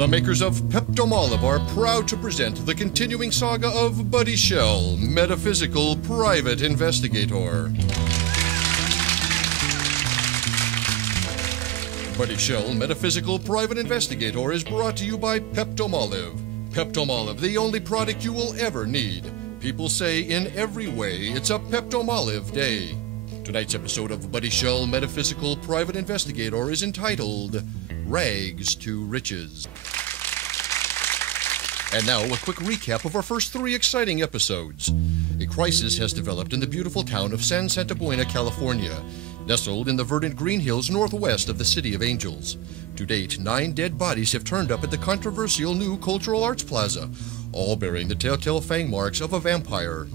The makers of Pepto-Olive are proud to present the continuing saga of Buddy Shell, Metaphysical Private Investigator. Buddy Shell, Metaphysical Private Investigator is brought to you by Pepto-Olive. Pepto-Olive, the only product you will ever need. People say in every way it's a Pepto-Olive day. Tonight's episode of Buddy Shell, Metaphysical Private Investigator is entitled Rags to Riches. And now, a quick recap of our first 3 exciting episodes. A crisis has developed in the beautiful town of San Santa Buena, California, nestled in the verdant green hills northwest of the City of Angels. To date, 9 dead bodies have turned up at the controversial new Cultural Arts Plaza, all bearing the telltale fang marks of a vampire.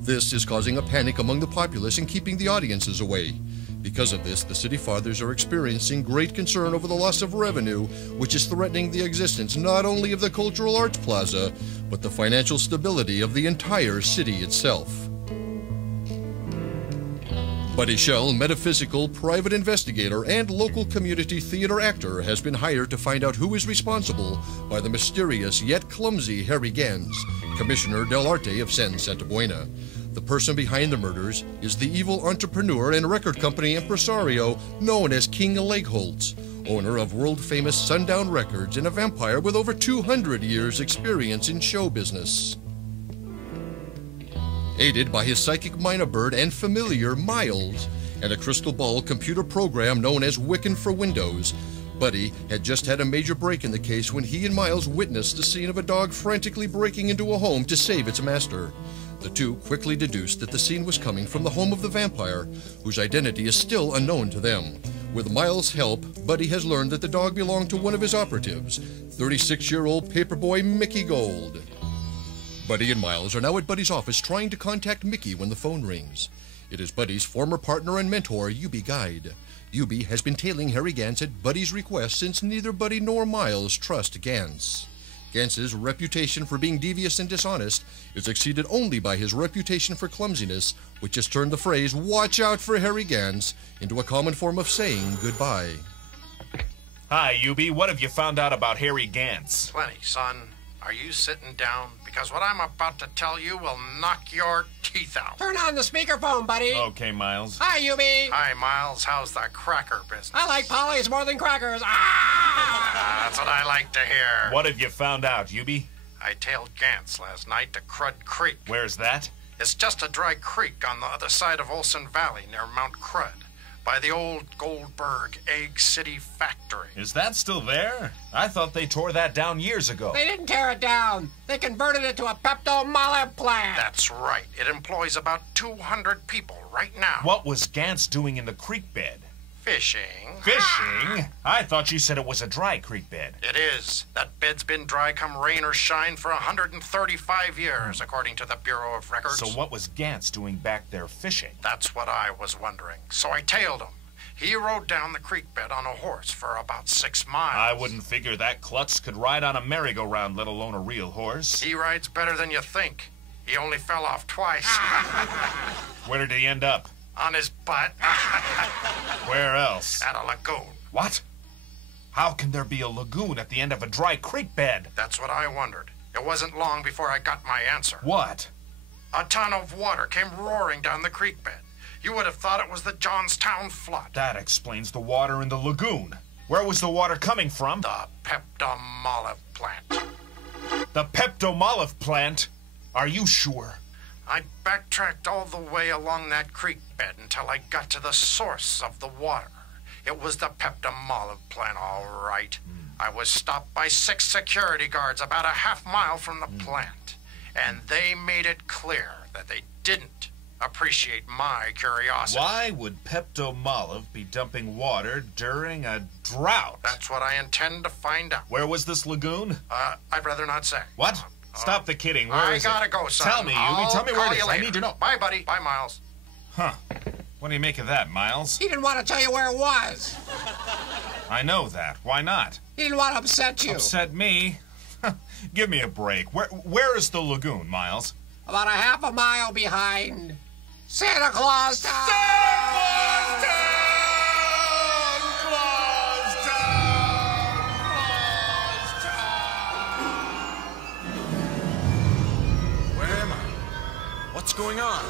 This is causing a panic among the populace and keeping the audiences away. Because of this, the city fathers are experiencing great concern over the loss of revenue, which is threatening the existence not only of the Cultural Arts Plaza, but the financial stability of the entire city itself. Buddy Shell, Metaphysical Private Investigator and local community theater actor, has been hired to find out who is responsible by the mysterious yet clumsy Harry Gans, Commissioner del Arte of San Santa Buena. The person behind the murders is the evil entrepreneur and record company impresario known as King Legholtz, owner of world-famous Sundown Records and a vampire with over 200 years' experience in show business. Aided by his psychic myna bird and familiar Miles, and a crystal ball computer program known as Wiccan for Windows, Buddy had just had a major break in the case when he and Miles witnessed the scene of a dog frantically breaking into a home to save its master. The two quickly deduced that the scene was coming from the home of the vampire, whose identity is still unknown to them. With Miles' help, Buddy has learned that the dog belonged to one of his operatives, 36-year-old paperboy Mickey Gold. Buddy and Miles are now at Buddy's office trying to contact Mickey when the phone rings. It is Buddy's former partner and mentor, Yubi Guide. Yubi has been tailing Harry Gans at Buddy's request since neither Buddy nor Miles trust Gans. Gans's reputation for being devious and dishonest is exceeded only by his reputation for clumsiness, which has turned the phrase, "Watch out for Harry Gans," into a common form of saying goodbye. Hi, Yubi. What have you found out about Harry Gans? Plenty, son. Are you sitting down? Because what I'm about to tell you will knock your teeth out. Turn on the speakerphone, buddy. Okay, Miles. Hi, Yubi. Hi, Miles. How's the cracker business? I like Polly's more than crackers. Ah! That's what I like to hear. What have you found out, Yubi? I tailed Gans last night to Crud Creek. Where's that? It's just a dry creek on the other side of Olson Valley near Mount Crud, by the old Goldberg Egg City factory. Is that still there? I thought they tore that down years ago. They didn't tear it down. They converted it to a Pepto-Olive plant. That's right. It employs about 200 people right now. What was Gans doing in the creek bed? Fishing. Fishing? I thought you said it was a dry creek bed. It is. That bed's been dry come rain or shine for 135 years, according to the Bureau of Records. So what was Gans doing back there fishing? That's what I was wondering. So I tailed him. He rode down the creek bed on a horse for about 6 miles. I wouldn't figure that klutz could ride on a merry-go-round, let alone a real horse. He rides better than you think. He only fell off twice. Where did he end up? On his butt. Where else? At a lagoon. What? How can there be a lagoon at the end of a dry creek bed? That's what I wondered. It wasn't long before I got my answer. What? A ton of water came roaring down the creek bed. You would have thought it was the Johnstown flood. That explains the water in the lagoon. Where was the water coming from? The Pepto-Olive plant. The Pepto-Olive plant? Are you sure? I backtracked all the way along that creek bed until I got to the source of the water. It was the Pepto-Olive plant, all right. I was stopped by 6 security guards about a half-mile from the plant, and they made it clear that they didn't appreciate my curiosity. Why would Pepto-Olive be dumping water during a drought? That's what I intend to find out. Where was this lagoon? I'd rather not say. What? Stop the kidding. Where is it? I gotta go, son. Tell me, Yubi. Tell me where it is. I need to know. Bye, buddy. Bye, Miles. Huh. What do you make of that, Miles? He didn't want to tell you where it was. I know that. Why not? He didn't want to upset you. Upset me? Give me a break. Where is the lagoon, Miles? About a half a mile behind Santa Claus Town. Santa Claus Town! Claus Town! Claus Town! What's going on?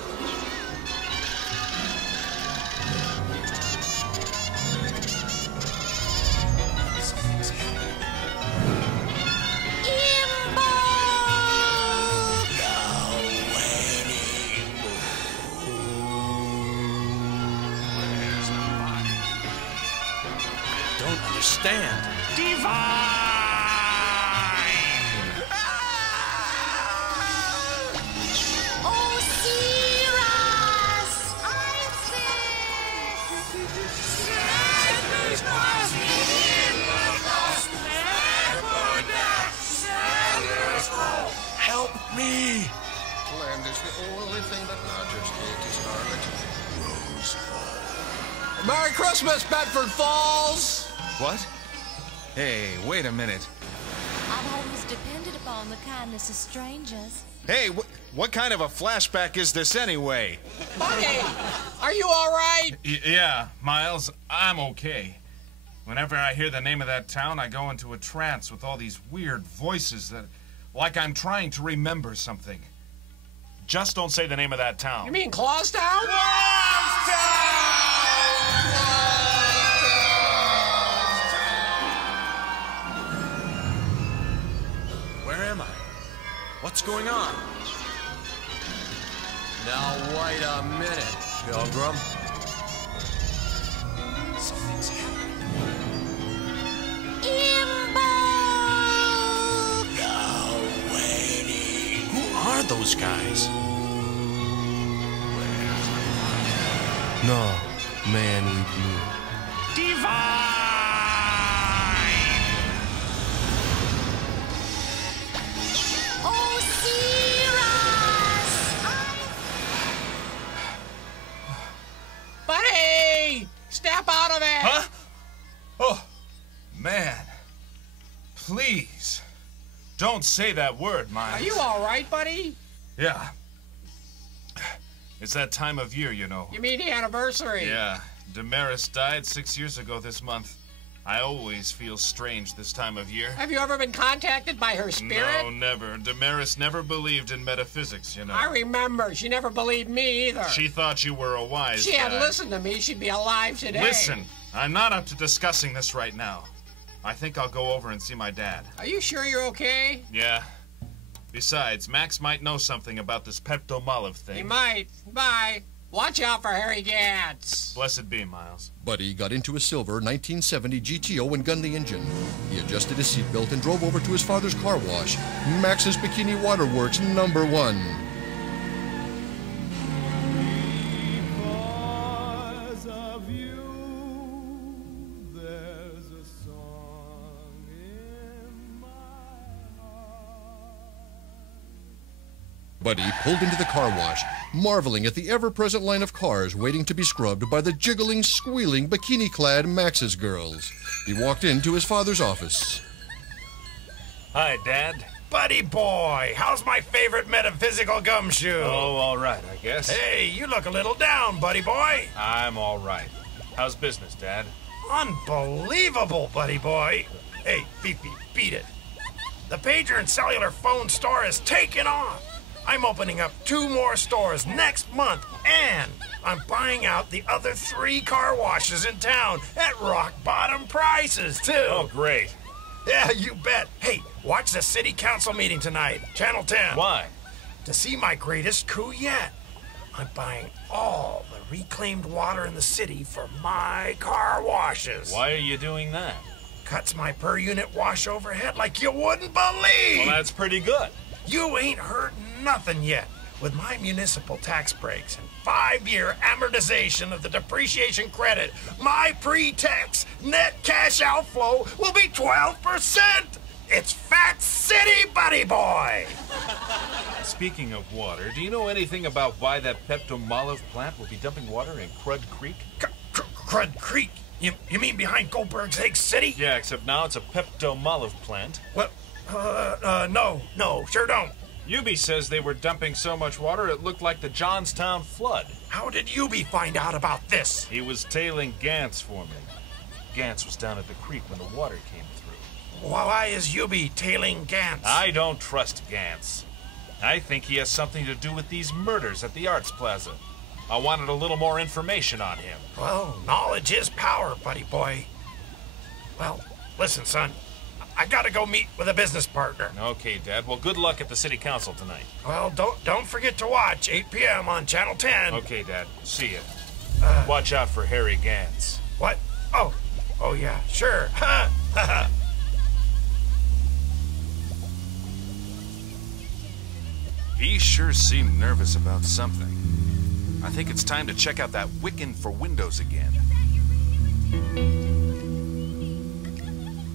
Something's happening. Where's the body? Don't understand. Divine! Oh, Sirius! I'm Help me! Land is the only thing that matters, Katie Scarlet. Merry Christmas, Bedford Falls! What? Hey, wait a minute. I've always depended upon the kindness of strangers. Hey, what kind of a flashback is this anyway? Buddy, are you all right? Yeah, Miles, I'm okay. Whenever I hear the name of that town, I go into a trance with all these weird voices that... like I'm trying to remember something. Just don't say the name of that town. You mean Claustown? Where am I? What's going on? Now, wait a minute, Pilgrim. Something's happening. Who are those guys? No, man, we blew. Oh, Sirius! Buddy! Step out of it! Huh? Oh, man. Please. Don't say that word, Miles. Are you all right, buddy? Yeah. It's that time of year, you know. You mean the anniversary? Yeah. Damaris died 6 years ago this month. I always feel strange this time of year. Have you ever been contacted by her spirit? No, never. Damaris never believed in metaphysics, you know. I remember. She never believed me either. She thought you were a wise She had guy. listened to me, she'd be alive today. Listen, I'm not up to discussing this right now. I think I'll go over and see my dad. Are you sure you're okay? Yeah. Besides, Max might know something about this Pepto-Molive He thing. might. Bye. Watch out for Harry Gantz. Blessed be, Miles. Buddy got into a silver 1970 GTO and gunned the engine. He adjusted his seatbelt and drove over to his father's car wash, Max's Bikini Waterworks #1. Because of you, there's a song in my heart. Buddy pulled into the car wash, marveling at the ever-present line of cars waiting to be scrubbed by the jiggling, squealing, bikini-clad Max's girls. He walked into his father's office. Hi, Dad. Buddy boy, how's my favorite metaphysical gumshoe? Oh, all right, I guess. Hey, you look a little down, buddy boy. I'm all right. How's business, Dad? Unbelievable, buddy boy. Hey, Fifi, beat it. The pager and cellular phone store is taking off. I'm opening up 2 more stores next month, and I'm buying out the other 3 car washes in town at rock-bottom prices, too. Oh, great. Yeah, you bet. Hey, watch the city council meeting tonight, Channel 10. Why? To see my greatest coup yet. I'm buying all the reclaimed water in the city for my car washes. Why are you doing that? Cuts my per-unit wash overhead like you wouldn't believe. Well, that's pretty good. You ain't heard nothing yet. With my municipal tax breaks and 5-year amortization of the depreciation credit, my pre-tax net cash outflow will be 12%. It's Fat City, buddy boy. Speaking of water, do you know anything about why that Pepto-Molive plant will be dumping water in Crud Creek? Crud Creek? You mean behind Goldberg's Egg City? Yeah, except now it's a Pepto-Molive plant. What? No, sure don't. Yubi says they were dumping so much water it looked like the Johnstown flood. How did Yubi find out about this? He was tailing Gantz for me. Gantz was down at the creek when the water came through. Why is Yubi tailing Gantz? I don't trust Gantz. I think he has something to do with these murders at the Arts Plaza. I wanted a little more information on him. Well, knowledge is power, buddy boy. Well, listen, son. I gotta go meet with a business partner. Okay, Dad. Well, good luck at the city council tonight. Well, don't forget to watch 8 p.m. on Channel 10. Okay, Dad. See ya. Watch out for Harry Gantz. What? Oh yeah, sure. Ha! He sure seemed nervous about something. I think it's time to check out that Wiccan for Windows again.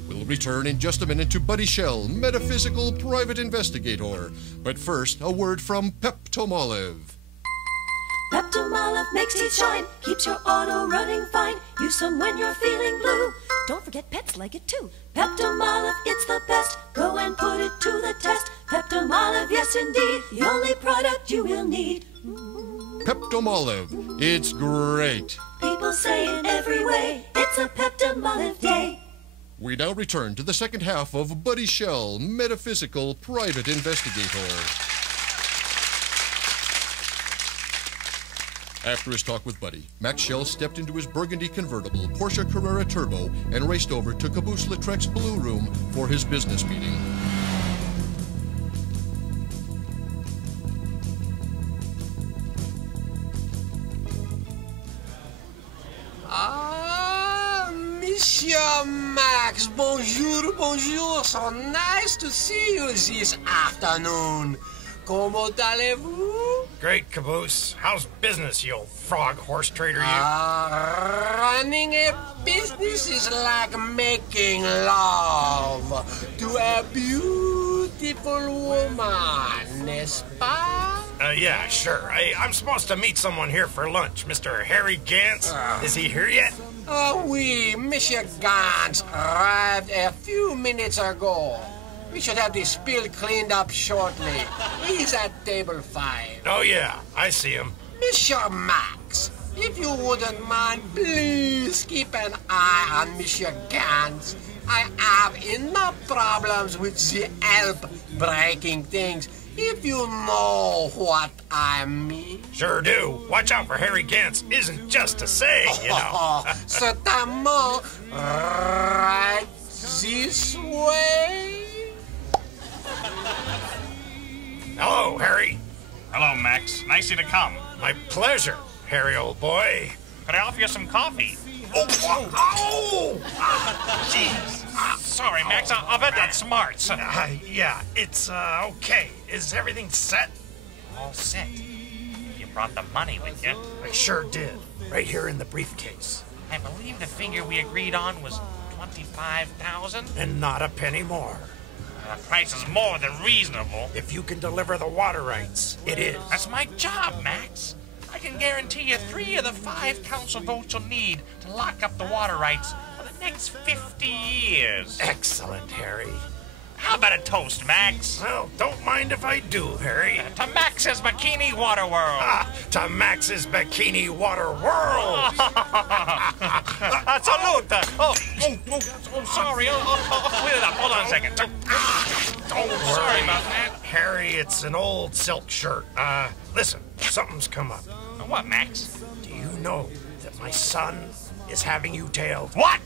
We'll return in just a minute to Buddy Shell, Metaphysical Private Investigator. But first, a word from Peptomolive. Peptomolive makes teeth shine, keeps your auto running fine. Use some when you're feeling blue. Don't forget pets like it too. Peptomolive, it's the best. Go and put it to the test. Peptomolive, yes indeed, the only product you will need. Peptomolive, it's great. People say in every way, it's a Peptomolive day. We now return to the second half of Buddy Shell, Metaphysical Private Investigator. After his talk with Buddy, Max Shell stepped into his burgundy convertible Porsche Carrera Turbo and raced over to Caboose-Lautrec's Blue Room for his business meeting. Ah, Monsieur Max, bonjour, bonjour. So nice to see you this afternoon. Comment allez-vous? Great, Caboose. How's business, you old frog horse trader, you? Running a business is like making love to a beautiful woman, n'est-ce pas? Yeah, sure. I'm supposed to meet someone here for lunch. Mr. Harry Gantz. Is he here yet? Oui, Monsieur Gantz arrived a few minutes ago. We should have this spill cleaned up shortly. He's at table 5. Oh, yeah. I see him. Monsieur Max, if you wouldn't mind, please keep an eye on Monsieur Gantz. I have enough problems with the help breaking things, if you know what I mean. Sure do. Watch out for Harry Gantz isn't just a saying, you know. Certainement. Right this way. Hello, Harry. Hello, Max. Nice of you to come. My pleasure, Harry, old boy. Could I offer you some coffee? Oh! Jeez. Sorry, Max. I'll bet that's smart. Yeah, it's, okay. Is everything set? All set. You brought the money with you. I sure did. Right here in the briefcase. I believe the figure we agreed on was $25,000. And not a penny more. The price is more than reasonable. If you can deliver the water rights, it is. That's my job, Max. I can guarantee you 3 of the 5 council votes you'll need to lock up the water rights for the next 50 years. Excellent, Harry. How about a toast, Max? Well, don't mind if I do, Harry. To Max's Bikini Water World. To Max's Bikini Water World. Salute. Sorry. I'll clear it up. Hold on a second. Sorry about that. Harry, it's an old silk shirt. Listen, something's come up. What, Max? Do you know that my son is having you tailed? What?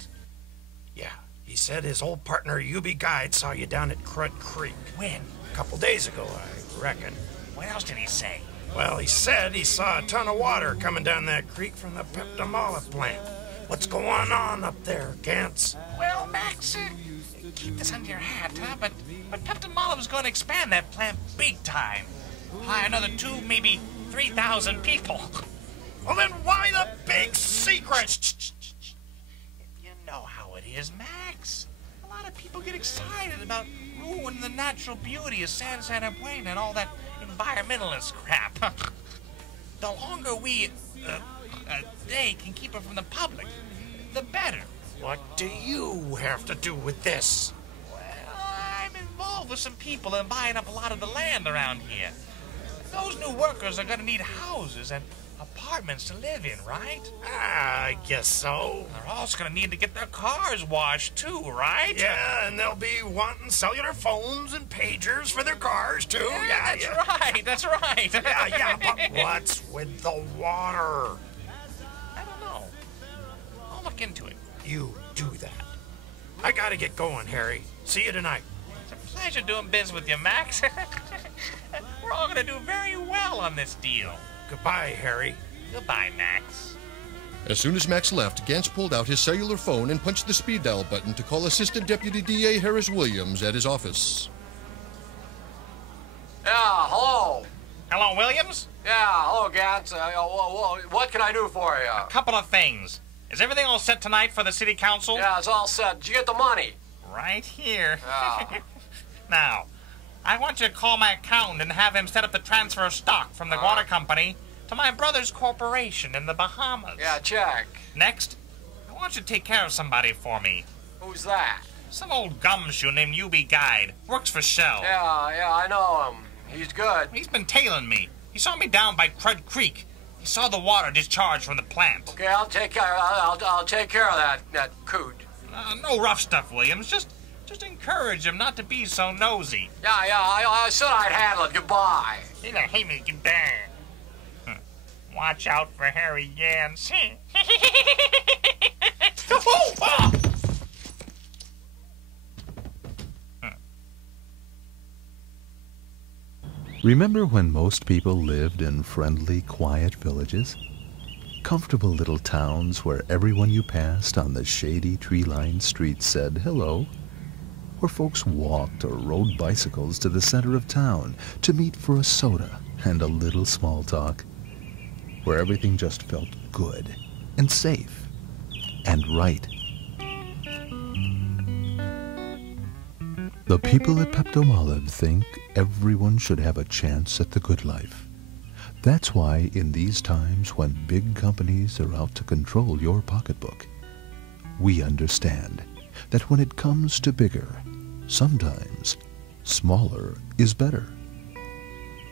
Yeah, he said his old partner, UB Guide, saw you down at Crud Creek. When? A couple days ago, I reckon. What else did he say? Well, he said he saw a ton of water coming down that creek from the Peptomolive plant. What's going on up there, Gantz? Well, Max, keep this under your hat, huh? But Peptomolive is going to expand that plant big time. Hire another 2, maybe 3,000 people. Well, then why the big secret? You know how it is, Max. A lot of people get excited about ruining the natural beauty of San Santa Buena and all that environmentalist crap. The longer they can keep it from the public, the better. What do you have to do with this? Well, I'm involved with some people in buying up a lot of the land around here. Those new workers are going to need houses, and apartments to live in, right? I guess so. They're also gonna need to get their cars washed too, right? Yeah, and they'll be wanting cellular phones and pagers for their cars too. Yeah, that's right. Yeah, but what's with the water? I don't know. I'll look into it. You do that. I gotta get going, Harry. See you tonight. It's a pleasure doing business with you, Max. We're all gonna do very well on this deal. Goodbye, Harry. Goodbye, Max. As soon as Max left, Gantz pulled out his cellular phone and punched the speed dial button to call Assistant Deputy DA Harris Williams at his office. Yeah, hello. Hello, Williams? Yeah, hello, Gantz. What can I do for you? A couple of things. Is everything all set tonight for the city council? Yeah, it's all set. Did you get the money? Right here. Yeah. Now, I want you to call my accountant and have him set up the transfer of stock from the water company to my brother's corporation in the Bahamas. Yeah, check. Next, I want you to take care of somebody for me. Who's that? Some old gumshoe named UB Guide. Works for Shell. Yeah, I know him. He's good. He's been tailing me. He saw me down by Crud Creek. He saw the water discharged from the plant. Okay, I'll take care. I'll take care of that coot. No rough stuff, Williams. Just encourage him not to be so nosy. Yeah, I said I'd handle it. Goodbye. Watch out for Harry Gantz. Remember when most people lived in friendly, quiet villages? Comfortable little towns where everyone you passed on the shady, tree-lined streets said hello? Where folks walked or rode bicycles to the center of town to meet for a soda and a little small talk? Where everything just felt good and safe and right. The people at Pepto-Olive think everyone should have a chance at the good life. That's why in these times when big companies are out to control your pocketbook, we understand that when it comes to bigger, sometimes smaller is better.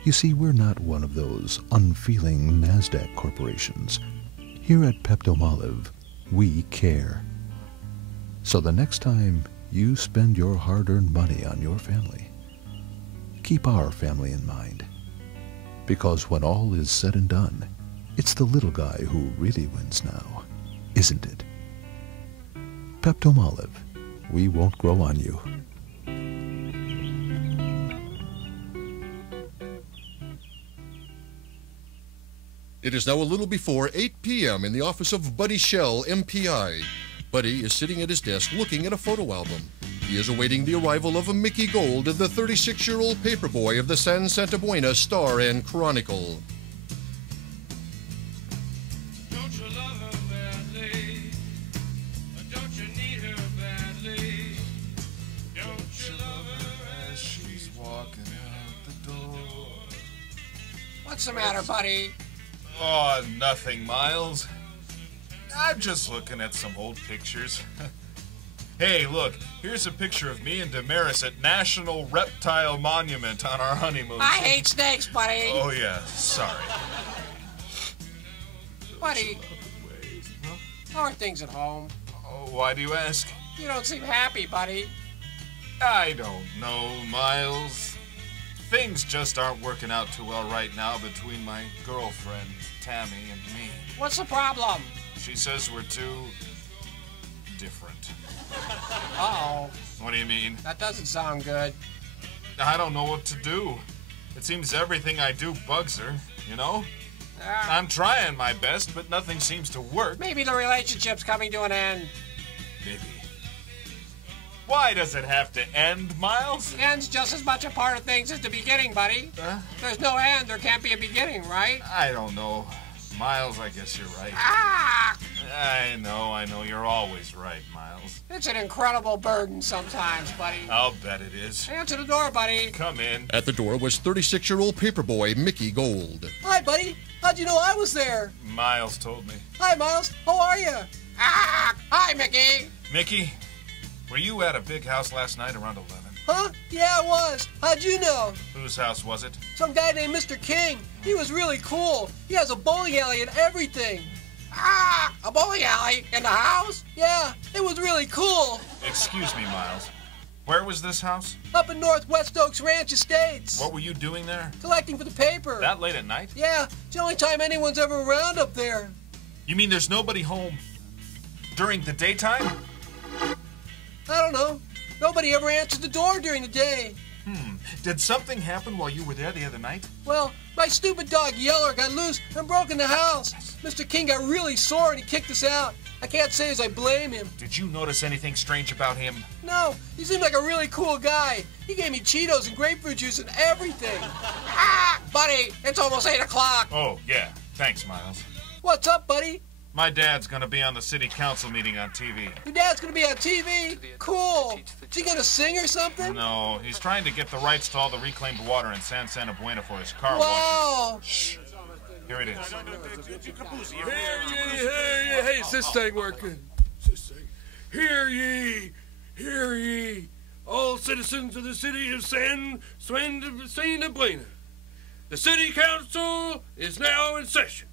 You see, we're not one of those unfeeling NASDAQ corporations. Here at Pepto-Olive, we care. So the next time you spend your hard-earned money on your family, keep our family in mind. Because when all is said and done, it's the little guy who really wins now, isn't it? Pepto-Olive, we won't grow on you. It is now a little before 8 p.m. in the office of Buddy Shell, MPI. Buddy is sitting at his desk looking at a photo album. He is awaiting the arrival of Mickey Gold, the 36-year-old paperboy of the San Santa Buena Star and Chronicle. Don't you love her badly? Don't you need her badly? Don't you love her as she's walking out the door? What's the matter, buddy? Oh, nothing, Miles. I'm just looking at some old pictures. Hey, look, here's a picture of me and Damaris at National Reptile Monument on our honeymoon. I hate snakes, buddy. Oh, yeah, sorry. Buddy, how are things at home? Oh, why do you ask? You don't seem happy, buddy. I don't know, Miles. Things just aren't working out too well right now between my girlfriend, Tammy, and me. What's the problem? She says we're too different. Uh-oh. What do you mean? That doesn't sound good. I don't know what to do. It seems everything I do bugs her, you know? I'm trying my best, but nothing seems to work. Maybe the relationship's coming to an end. Maybe. Why does it have to end, Miles? The end's just as much a part of things as the beginning, buddy. There's no end, there can't be a beginning, right? I don't know. Miles, I guess you're right. Ah! I know. You're always right, Miles. It's an incredible burden sometimes, buddy. I'll bet it is. Answer the door, buddy. Come in. At the door was 36-year-old paperboy Mickey Gold. Hi, buddy. How'd you know I was there? Miles told me. Hi, Miles. How are you? Ah! Hi, Mickey. Mickey, were you at a big house last night around 11? Huh? Yeah, I was. How'd you know? Whose house was it? Some guy named Mr. King. He was really cool. He has a bowling alley and everything. Ah, a bowling alley in the house? Yeah, it was really cool. Excuse me, Miles. Where was this house? Up in Northwest Oaks Ranch Estates. What were you doing there? Collecting for the paper. That late at night? Yeah, it's the only time anyone's ever around up there. You mean there's nobody home during the daytime? I don't know. Nobody ever answered the door during the day. Did something happen while you were there the other night? Well, my stupid dog Yeller got loose and broke in the house. Mr. King got really sore and he kicked us out. I can't say as I blame him. Did you notice anything strange about him? No, he seemed like a really cool guy. He gave me Cheetos and grapefruit juice and everything. Ah, buddy, it's almost 8 o'clock. Oh, yeah. Thanks, Miles. What's up, buddy? My dad's gonna be on the city council meeting on TV. Your dad's gonna be on TV? Cool. Is he gonna sing or something? No, he's trying to get the rights to all the reclaimed water in San Santa Buena for his car Wow. wash. Shh. Here it is. Hey, is this thing working? Hear ye, all citizens of the city of San Santa Buena. The city council is now in session.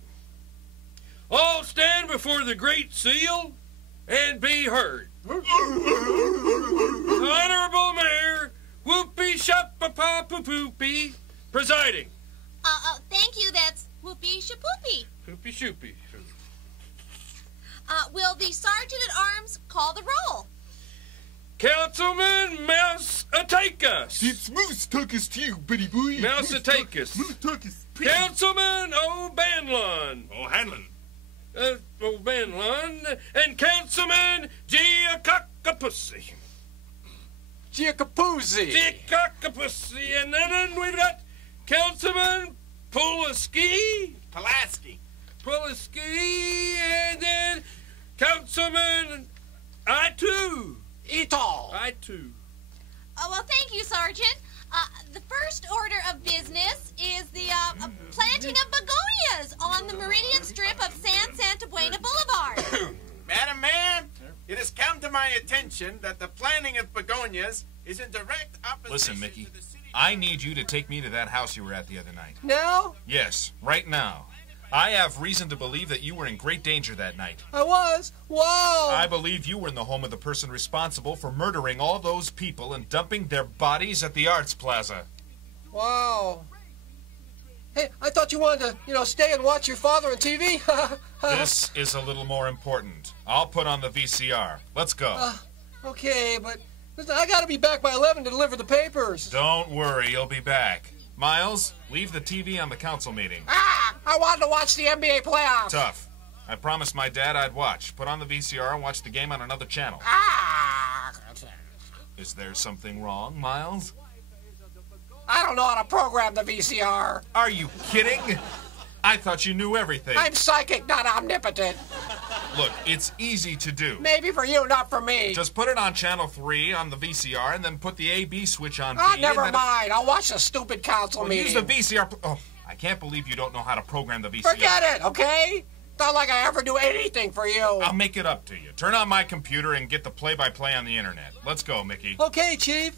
All stand before the Great Seal and be heard. Honorable Mayor Whoopie Shop-a-pa-poo-poopie presiding. Thank you, that's Whoopie Shapoopie. Poopie shoopie. Will the Sergeant at Arms call the roll? Councilman Mouse-a-take-us. It's Moose-tuckus to you, Bitty boy. Mouse-a-take-us. Moose-tuckus. Councilman O'Banlon. O'Hanlon. O'Banlon. And Councilman Giacocapussy. Giacopuzzi. Giacocapussy. And then we've got Councilman Pulaski. Pulaski. And then Councilman I2. I2. Well, thank you, Sergeant. The first order of business is the planting of begonias on the meridian strip of San Santa Buena Boulevard. Madam Mayor, it has come to my attention that the planting of begonias is in direct opposition. Listen, Mickey, I need you to take me to that house you were at the other night. Now? Yes, right now. I have reason to believe that you were in great danger that night. I was? Whoa! I believe you were in the home of the person responsible for murdering all those people and dumping their bodies at the Arts Plaza. Wow. Hey, I thought you wanted to, stay and watch your father on TV. This is a little more important. I'll put on the VCR. Let's go. Okay, but listen, I gotta be back by 11 to deliver the papers. Don't worry, you'll be back. Miles, leave the TV on the council meeting. I wanted to watch the NBA playoffs. Tough. I promised my dad I'd watch. Put on the VCR and watch the game on another channel. Is there something wrong, Miles? I don't know how to program the VCR. Are you kidding? I thought you knew everything. I'm psychic, not omnipotent. Look, it's easy to do. Maybe for you, not for me. Just put it on channel 3 on the VCR and then put the AB switch on B. Never mind. I'll watch the stupid council meeting. Use the VCR. Oh, I can't believe you don't know how to program the VCR. Forget it, okay? Not like I ever do anything for you. I'll make it up to you. Turn on my computer and get the play-by-play on the internet. Let's go, Mickey. Okay, Chief.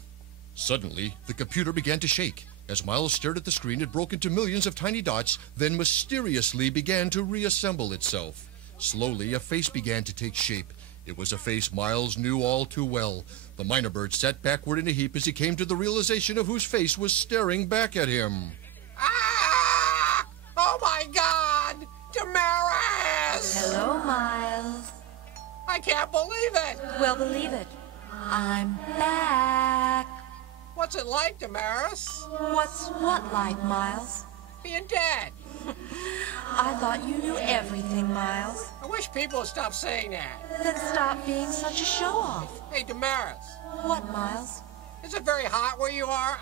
Suddenly, the computer began to shake. As Miles stared at the screen, it broke into millions of tiny dots, then mysteriously began to reassemble itself. Slowly, a face began to take shape. It was a face Miles knew all too well. The myna bird sat backward in a heap as he came to the realization of whose face was staring back at him. Oh, my God! Damaris! Hello, Miles. I can't believe it! Well, believe it. I'm back. What's it like, Damaris? What's what like, Miles? Being dead. I thought you knew everything, Miles. I wish people would stop saying that. Then stop being such a show-off. Hey, Damaris. What, Miles? Is it very hot where you are?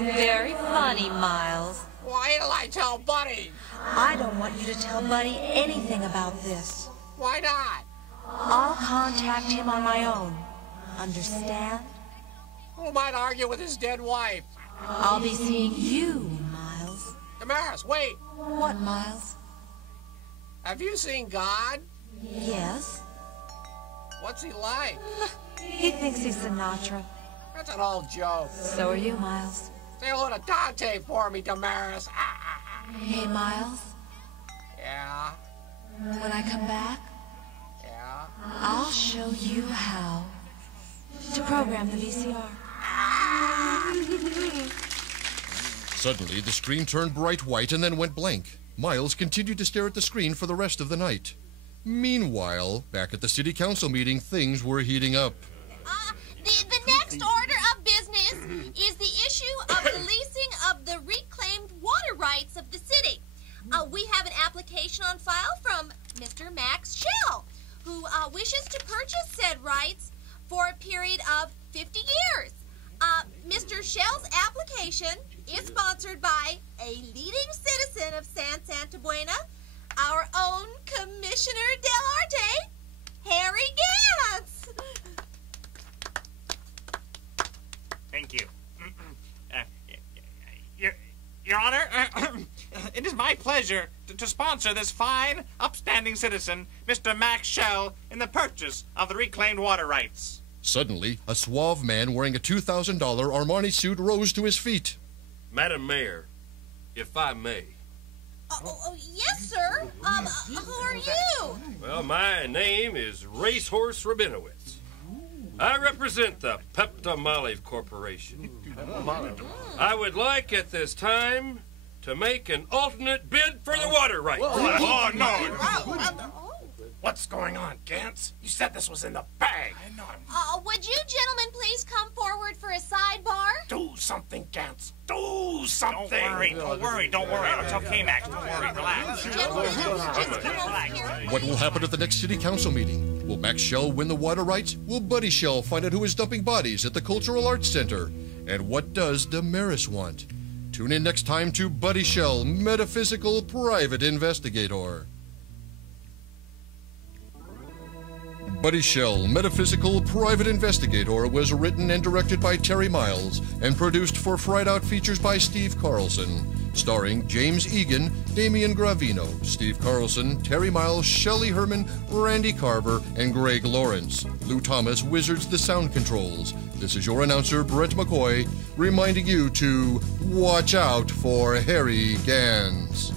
Very funny, Miles. Why till I tell Buddy? I don't want you to tell Buddy anything about this. Why not? I'll contact him on my own. Understand? Who might argue with his dead wife? I'll be seeing you, Miles. Damaris, wait. What, Miles? Have you seen God? Yes. What's he like? He thinks he's Sinatra. That's an old joke. So are you, Miles. Say hello to Dante for me, Damaris. Hey, Miles. Yeah? When I come back, Yeah? I'll show you how to program the VCR. Suddenly, the screen turned bright white and then went blank. Miles continued to stare at the screen for the rest of the night. Meanwhile, back at the city council meeting, things were heating up. The next order of business is the issue of the leasing of the reclaimed water rights of the city. We have an application on file from Mr. Max Shell, who wishes to purchase said rights for a period of 50 years. Mr. Shell's application is sponsored by a leading citizen of San Santa Buena, our own Commissioner Del Arte, Harry Gantz. Thank you. Your Honor, it is my pleasure to sponsor this fine, upstanding citizen, Mr. Max Shell, in the purchase of the reclaimed water rights. Suddenly, a suave man wearing a $2,000 Armani suit rose to his feet. Madam Mayor, if I may. Yes, sir. Who are you? Well, my name is Racehorse Rabinowitz. I represent the Pepto-Molive Corporation. I would like at this time to make an alternate bid for the water rights. Oh, no. What's going on, Gantz? You said this was in the bag. I know. Would you gentlemen please come forward for a sidebar? Do something, Gantz. Do something. Don't worry. It's okay, Max. Don't worry. Relax. What will happen at the next city council meeting? Will Max Shell win the water rights? Will Buddy Shell find out who is dumping bodies at the Cultural Arts Center? And what does Damaris want? Tune in next time to Buddy Shell, Metaphysical Private Investigator. Buddy Shell, Metaphysical Private Investigator was written and directed by Terry Miles and produced for Fried Out Features by Steve Carlson, starring James Egan, Damian Gravino, Steve Carlson, Terry Miles, Shelley Herman, Randy Carver, and Greg Lawrence. Lou Thomas wizards the sound controls. This is your announcer, Brent McCoy, reminding you to watch out for Harry Gantz.